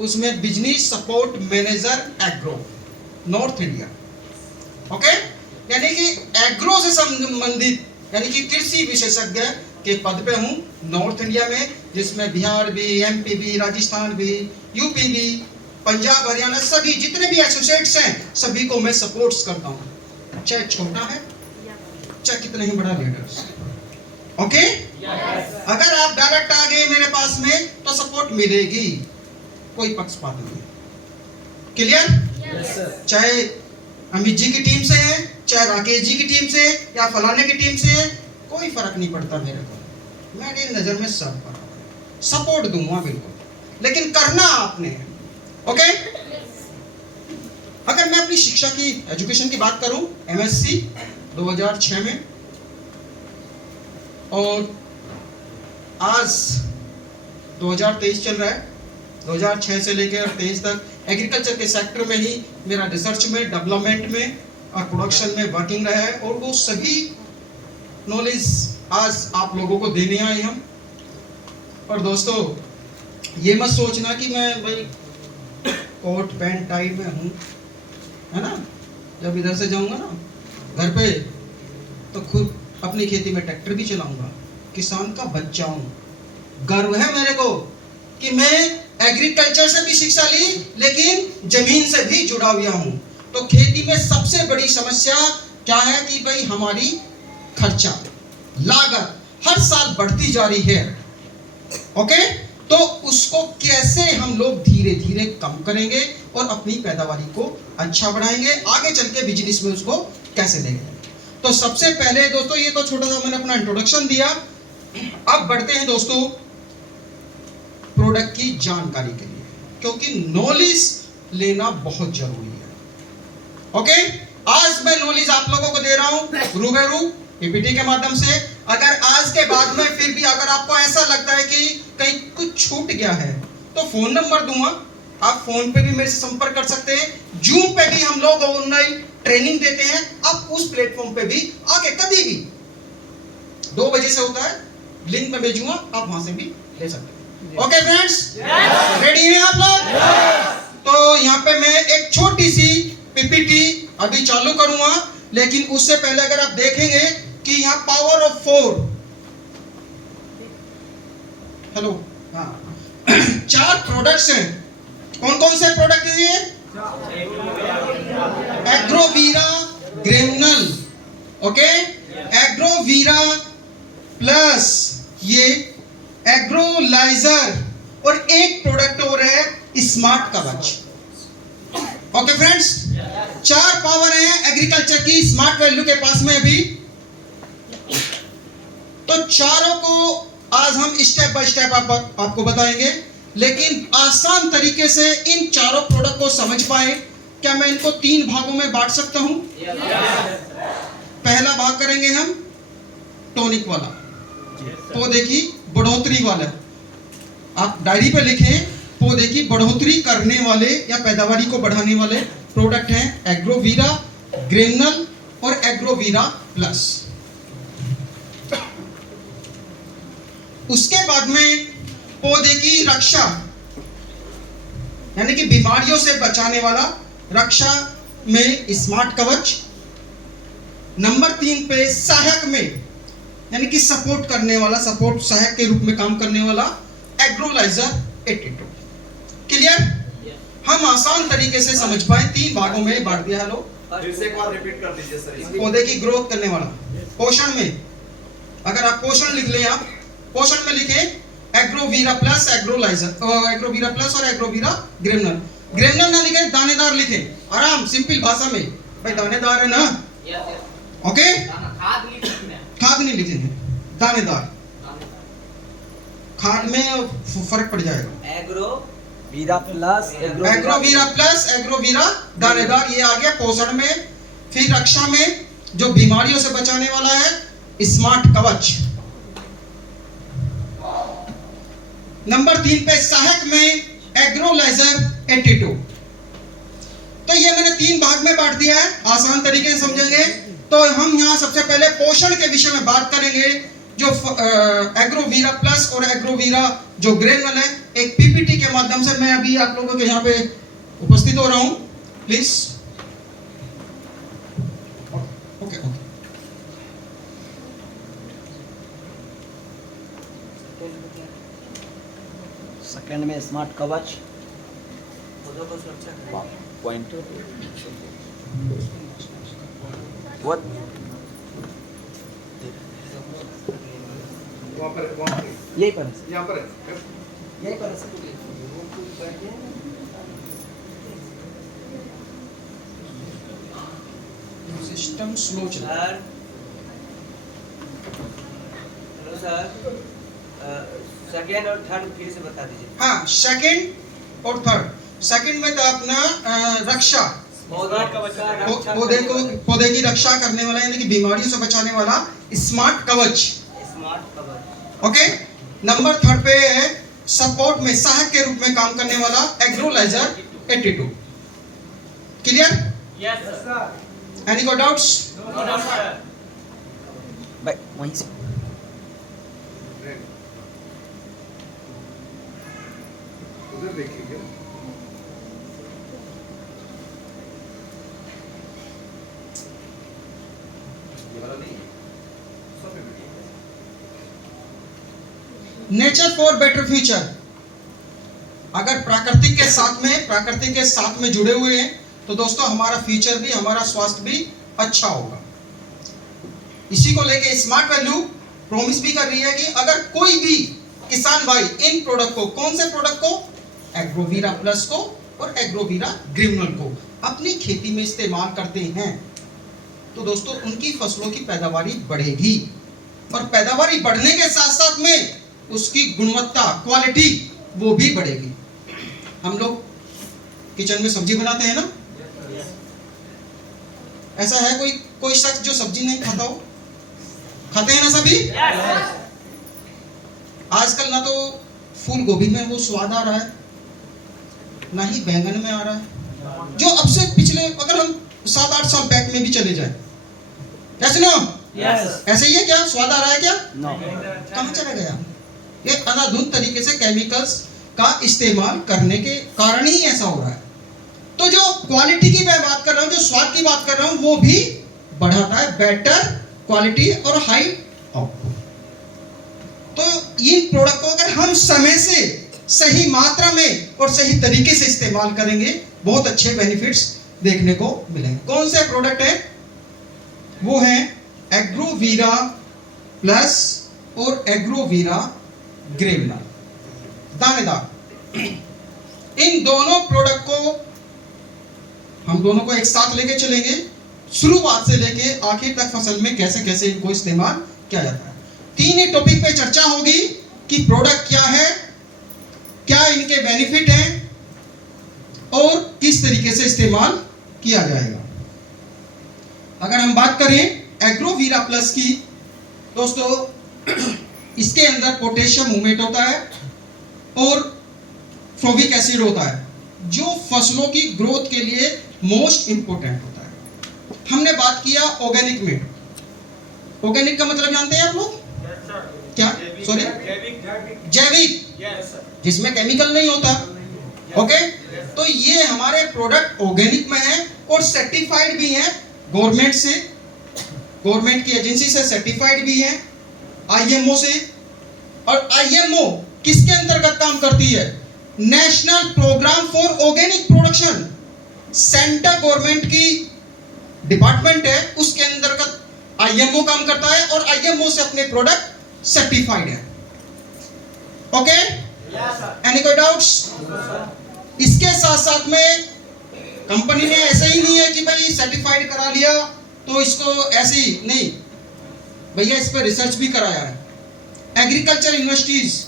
उसमें business support manager agro north India. Okay, यानी कि एग्रो से संबंधित यानी कि कृषि विशेषज्ञ के पद पे हूँ नॉर्थ इंडिया में, जिसमें बिहार भी, एमपी भी, राजस्थान भी, यूपी भी, पंजाब, हरियाणा, सभी जितने भी एसोसिएट्स हैं सभी को मैं सपोर्ट्स करता हूँ, चाहे छोटा है चाहे कितना ही बड़ा लीडर्स। ओके, अगर आप डायरेक्ट आ गए मेरे पास में तो सपोर्ट मिलेगी, कोई पक्षपात नहीं। क्लियर? चाहे अमित जी की टीम से है, चाहे राकेश जी की टीम से या फलाने की टीम से है, कोई फर्क नहीं पड़ता मेरे को, मेरी नजर में सब बराबर, सपोर्ट दूंगा बिल्कुल, लेकिन करना आपने है। ओके, अगर मैं अपनी शिक्षा की एजुकेशन की बात करूं, एमएससी 2006 में, और आज 2023 चल रहा है, 2006 से लेकर 23 तक एग्रीकल्चर के सेक्टर में ही मेरा रिसर्च में, डेवलपमेंट में और प्रोडक्शन में वर्किंग रहा है, और वो सभी नॉलेज आज आप लोगों को देने आए हम। और दोस्तों ये मत सोचना कि मैं भाई कोट पैंट टाई में हूँ, है ना, जब इधर से जाऊंगा ना घर पे तो खुद अपनी खेती में ट्रैक्टर भी चलाऊंगा, किसान का बच्चा हूँ, गर्व है मेरे को कि मैं एग्रीकल्चर से भी शिक्षा ली लेकिन जमीन से भी जुड़ा हुआ हूँ। तो खेती में सबसे बड़ी समस्या क्या है कि भाई हमारी खर्चा लागत हर साल बढ़ती जा रही है। ओके, तो उसको कैसे हम लोग धीरे धीरे कम करेंगे और अपनी पैदावारी को अच्छा बढ़ाएंगे, आगे चल के बिजनेस में उसको कैसे लेंगे। तो सबसे पहले दोस्तों, ये तो छोटा सा मैंने अपना इंट्रोडक्शन दिया, अब बढ़ते हैं दोस्तों प्रोडक्ट की जानकारी के लिए, क्योंकि नॉलेज लेना बहुत जरूरी है। ओके, आज मैं नॉलेज आप लोगों को दे रहा हूं रूबरू पीपीटी के माध्यम से। अगर आज के बाद में फिर भी अगर आपको ऐसा लगता है कि कहीं कुछ छूट गया है तो फोन नंबर दूंगा, आप फोन पे भी मेरे से संपर्क कर सकते हैं। जूम पे भी हम लोग ऑनलाइन ट्रेनिंग देते हैं, आप उस प्लेटफॉर्म पे भी आके कभी भी 2 बजे से होता है, लिंक में भेजूंगा, आप वहां से भी ले सकते हैं। ओके फ्रेंड्स, रेडी हैं आप लोग? तो यहाँ पे मैं एक छोटी सी पीपीटी अभी चालू करूंगा, लेकिन उससे पहले अगर आप देखेंगे कि यहाँ पावर ऑफ 4, हेलो, हाँ 4 प्रोडक्ट्स हैं। कौन कौन से प्रोडक्ट हैं ये? एग्रोवीरा ग्रेनुल, ओके, एग्रोवीरा प्लस, ये एग्रोलाइजर, और एक प्रोडक्ट और है स्मार्ट कवच। ओके फ्रेंड्स, 4 पावर है एग्रीकल्चर की स्मार्ट वैल्यू के पास में अभी। तो चारों को आज हम स्टेप बाय स्टेप आपको बताएंगे, लेकिन आसान तरीके से इन चारों प्रोडक्ट को समझ पाए। क्या मैं इनको 3 भागों में बांट सकता हूं? पहला भाग करेंगे हम टॉनिक वाला, पौधे की बढ़ोतरी वाला। आप डायरी पे लिखें, पौधे की बढ़ोतरी करने वाले या पैदावारी को बढ़ाने वाले प्रोडक्ट हैं एग्रोवीरा ग्रेनुल और एग्रोवीरा प्लस। उसके बाद में पौधे की रक्षा यानी कि बीमारियों से बचाने वाला रक्षा में स्मार्ट कवच। नंबर 3 पे सहायक में यानी कि सपोर्ट करने वाला, सपोर्ट सहायक के रूप में काम करने वाला एग्रोलाइजर 82। क्लियर? हम आसान तरीके से समझ पाए 3 भागों में बांट दिया। हेलो, फिर से एक बार रिपीट कर दीजिए सर। पौधे की ग्रोथ करने वाला पोषण में, अगर आप पोषण लिख लें, आप पोषण में लिखें एग्रोवीरा प्लस एग्रोलाइजर, एग्रोवीरा प्लस और एग्रोवीरा ग्रेनुल। ग्रेनुल ना लिखें, दानेदार लिखें, आराम सिंपल भाषा में, भाई दानेदार है ना। ओके, खाद नहीं लिखेंगे, दानेदार, खाद में फर्क पड़ जाएगा। एग्रोवीरा प्लस एग्रोवीरा दानेदार, ये आ गया पोषण में। फिर रक्षा में जो बीमारियों से बचाने वाला है स्मार्ट कवच। नंबर 3 पे सहायक में एग्रोलाइजर 82। तो ये मैंने 3 भाग में बांट दिया है, आसान तरीके से समझेंगे। तो हम यहाँ सबसे पहले पोषण के विषय में बात करेंगे जो एग्रोवीरा प्लस और एग्रोवीरा जो ग्रेनुअल है, एक पीपीटी के माध्यम से मैं अभी आप लोगों के यहाँ पे उपस्थित हो रहा हूँ। Please okay. सेकंड में स्मार्ट कवच पॉइंट व्हाट वहाँ पर यही पर है यहाँ पर है। यही पर है सिस्टम स्लो चल रहा है। हेलो सर, सेकेंड और थर्ड फिर से बता दीजिए। हाँ, सेकंड और थर्ड। सेकंड में तो अपना रक्षा, पौधे की रक्षा करने वाला यानी कि बीमारियों से बचाने वाला स्मार्ट कवच। Smart cover. Okay. Number third पे है सपोर्ट में सहायक के रूप में काम करने वाला एग्रोलाइजर 82। क्लियर? Yes sir. एनी को डाउट्स? No doubt sir. भाई वहीं से उधर देखिए। ये वाला नहीं है। सब में भी है। Nature for better future. अगर प्रकृति के साथ में जुड़े हुए हैं तो दोस्तों हमारा फ्यूचर भी, हमारा स्वास्थ्य भी अच्छा होगा। इसी को लेके स्मार्ट वैल्यू प्रॉमिस भी कर रही है कि अगर कोई भी किसान भाई इन प्रोडक्ट को, कौन से प्रोडक्ट को, एग्रोवीरा प्लस को और एग्रोवीरा ग्रेनुअल को अपनी खेती में इस्तेमाल करते हैं तो दोस्तों उनकी फसलों की पैदावारी बढ़ेगी और पैदावारी बढ़ने के साथ साथ में उसकी गुणवत्ता, क्वालिटी वो भी बढ़ेगी। हम लोग किचन में सब्जी बनाते हैं ना, ऐसा है कोई शख्स जो सब्जी नहीं खाता हो? खाते हैं ना सभी? आजकल ना तो फूल गोभी में वो स्वाद आ रहा है, ना ही बैंगन में आ रहा है, जो अब से पिछले अगर हम 7-8 साल बैक में भी चले जाए, कैसे ना? ऐसे ही है क्या? स्वाद आ रहा है क्या? नो कहाँ चला गया? ये अनाधुन तरीके से केमिकल्स का इस्तेमाल करने के कारण ही ऐसा हो रहा है। तो जो क्वालिटी की मैं बात कर रहा हूँ, जो स्वाद की बात कर रहा हूँ, वो भी बढ़ाता है, बेटर क्वालिटी और हाई आउटपुट। तो इन प्रोडक्ट को अगर हम समय से, सही मात्रा में और सही तरीके से इस्तेमाल करेंगे, बहुत अच्छे बेनिफिट्स देखने को मिलेंगे। कौन से प्रोडक्ट है? वो है एग्रोवीरा प्लस और एग्रोवीरा ग्रेनुअल दानेदार। इन दोनों प्रोडक्ट को हम दोनों को एक साथ लेके चलेंगे, शुरुआत से लेके आखिर तक फसल में कैसे कैसे इनको इस्तेमाल किया जाता है। 3 ही टॉपिक पे चर्चा होगी कि प्रोडक्ट क्या है, क्या इनके बेनिफिट हैं और किस तरीके से इस्तेमाल किया जाएगा। अगर हम बात करें एग्रोवीरा प्लस की, दोस्तों इसके अंदर पोटेशियम हुमेट होता है और फोविक एसिड होता है, जो फसलों की ग्रोथ के लिए मोस्ट इंपोर्टेंट होता है। हमने बात किया ऑर्गेनिक में। ऑर्गेनिक का मतलब जानते हैं आप लोग? क्या? सॉरी, जैविक, जिसमें केमिकल नहीं होता। ओके, तो ये हमारे प्रोडक्ट ऑर्गेनिक में है और सर्टिफाइड भी है गवर्नमेंट से, गवर्नमेंट की एजेंसी से सर्टिफाइड भी है, आईएमओ से। और आईएमओ किसके अंतर्गत काम करती है? National programme for organic production. Central government की डिपार्टमेंट है, उसके अंतर्गत आईएमओ काम करता है और आईएमओ से अपने प्रोडक्ट सर्टिफाइड है। ओके, एनी कोई डाउट्स? इसके साथ साथ में कंपनी ने ऐसा ही नहीं है कि भाई सर्टिफाइड करा लिया तो इसको ऐसे ही नहीं, भैया इस पर रिसर्च भी कराया है। एग्रीकल्चर यूनिवर्सिटीज,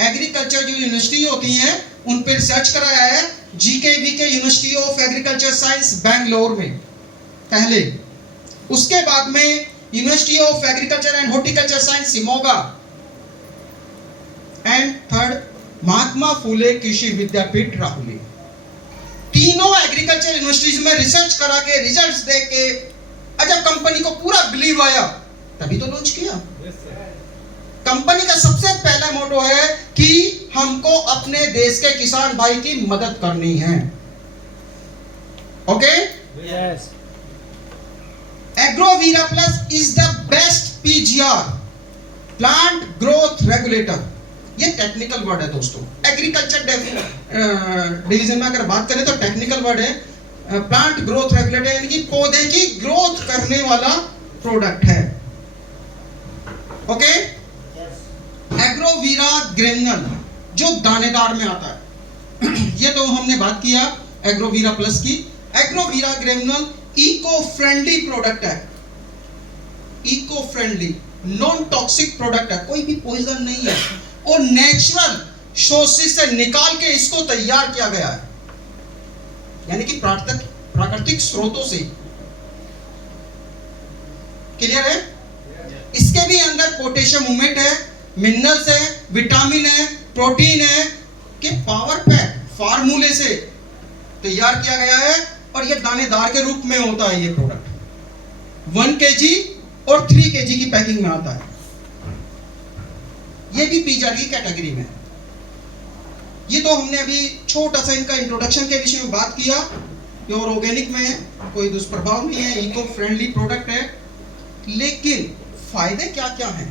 एग्रीकल्चर जो यूनिवर्सिटी होती हैं उन पर रिसर्च कराया है। GKVK university of agriculture science Bangalore में पहले, उसके बाद में university of agriculture and horticulture science Shimoga, and third Mahatma Phule Krishi Vidyapeeth राहुली। तीनों एग्रीकल्चर यूनिवर्सिटीज में रिसर्च करा के रिजल्ट्स देख के जब कंपनी को पूरा बिलीव आया तभी तो लॉन्च किया। कंपनी का सबसे पहला मोटो है कि हमको अपने देश के किसान भाई की मदद करनी है। Okay, Yes. Agroveera plus is the best PGR, plant growth regulator. ये टेक्निकल वर्ड है दोस्तों, एग्रीकल्चर डिवीजन में अगर बात करें तो टेक्निकल वर्ड है। प्लांट ग्रोथ रेगुलेटर यानी कि पौधे की ग्रोथ करने वाला प्रोडक्ट है। ओके, एग्रोवीरा ग्रेनुल जो दानेदार में आता है ये तो हमने बात किया एग्रोवीरा प्लस की। एग्रोवीरा ग्रेनुल इको फ्रेंडली प्रोडक्ट है, eco friendly non toxic product है, कोई भी पॉइजन नहीं है और नेचुरल सोर्सेस से निकाल के इसको तैयार किया गया है, यानी कि प्राकृतिक स्रोतों से। क्लियर है? इसके भी अंदर पोटेशियम उमेट है, मिनरल्स है, विटामिन है, प्रोटीन है के पावर पैक फार्मूले से तैयार किया गया है और ये दानेदार के रूप में होता है। ये प्रोडक्ट 1 kg और 3 kg की पैकिंग में आता है। ये भी पीजीआर की कैटेगरी में। ये तो हमने अभी छोटा सा इनका इंट्रोडक्शन के विषय में बात किया। ये ऑर्गेनिक में है, कोई दुष्प्रभाव नहीं है, इको फ्रेंडली प्रोडक्ट है। लेकिन फायदे क्या क्या हैं,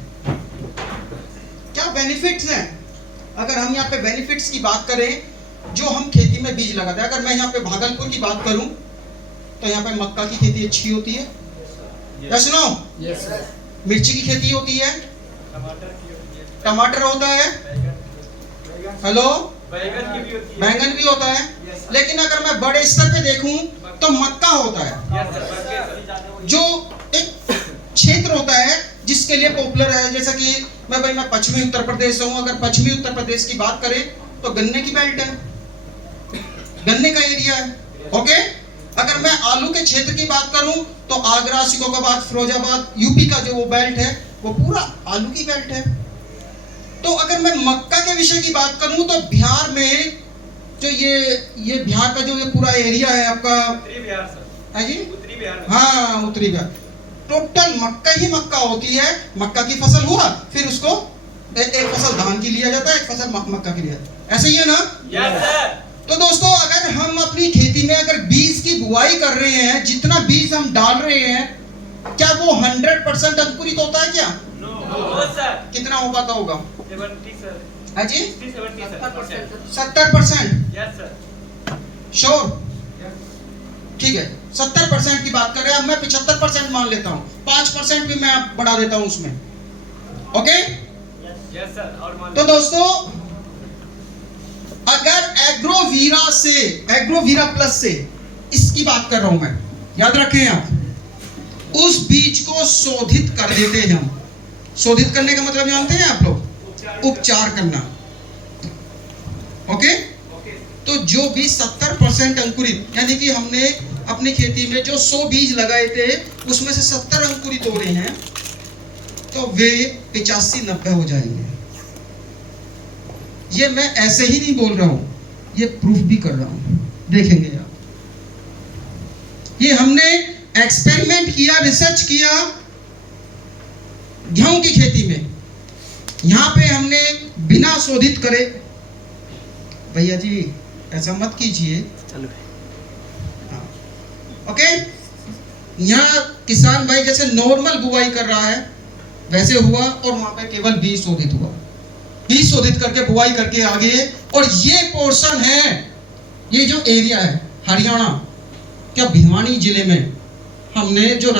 क्या बेनिफिट्स हैं? अगर हम यहाँ पे बेनिफिट्स की बात करें, जो हम खेती में बीज लगाते हैं, अगर मैं यहाँ पे भागलपुर की बात करूं तो यहाँ पे मक्का की खेती अच्छी होती है, यस नो? Yes, sir. मिर्ची की खेती होती है, टमाटर होता है, हेलो, बैगन की भी होती है। बैंगन भी होता है। लेकिन अगर मैं बड़े स्तर पे देखूं तो मक्का होता है, जो एक क्षेत्र होता है जिसके लिए पॉपुलर है। जैसा कि मैं पश्चिमी उत्तर प्रदेश से हूं, अगर पश्चिमी उत्तर प्रदेश की बात करें तो गन्ने की बेल्ट है, गन्ने का एरिया है। ओके, अगर मैं आलू के क्षेत्र की बात करूं तो आगरा, सिकोगाबाद, फिरोजाबाद, यूपी का जो वो बेल्ट है वो पूरा आलू की बेल्ट है। तो अगर मैं मक्का के विषय की बात करूं तो बिहार में जो ये बिहार का जो ये पूरा एरिया है आपका, उत्तरी बिहार सर। है जी? उत्तरी बिहार में। हाँ, उत्तरी बिहार टोटल मक्का ही मक्का होती है। मक्का की फसल हुआ, फिर उसको एक फसल धान की लिया जाता है, एक फसल मक्का की लिया जाता है। ऐसे ही है ना? Yes sir. तो दोस्तों, अगर हम अपनी खेती में अगर बीज की बुआई कर रहे हैं, जितना बीज हम डाल रहे हैं, क्या वो 100% अंकुरित होता है क्या? No sir. कितना हो पाता होगा? 70 सर। है जी? 70%। 70%। Yes sir. श्योर? ठीक है, 70% की बात कर रहे हैं। अब मैं 75% मान लेता हूँ, 5% भी मैं बढ़ा देता हूँ उसमें। ओके? Yes sir. और मान तो दोस्तों, अगर एग्रोवीरा प्लस से इसकी बात कर रहा हूं मैं, याद रखें आप, उस बीज को शोधित कर देते हैं हम। शोधित करने का मतलब जानते हैं आप लोग? उपचार करना। ओके? तो जो बीज 70% अंकुरित, यानी कि हमने अपनी खेती में जो 100 बीज लगाए थे उसमें से 70 अंकुरित हो रहे हैं, तो वे 85-90 हो जाएंगे। ये मैं ऐसे ही नहीं बोल रहा हूं, ये प्रूफ भी कर रहा हूं, देखेंगे आप। ये हमने एक्सपेरिमेंट किया, रिसर्च किया गेहूं की खेती में। यहां पे हमने बिना शोधित करे, भैया जी ऐसा मत कीजिए, चलो ओके? यहाँ किसान भाई जैसे नॉर्मल बुआई कर रहा है वैसे हुआ, और वहां पे केवल बीज शोधित हुआ, बीज शोधित करके बुआई करके आगे। और ये पोर्शन है, ये जो एरिया है हरियाणा क्या भिवानी जिले में हमने जो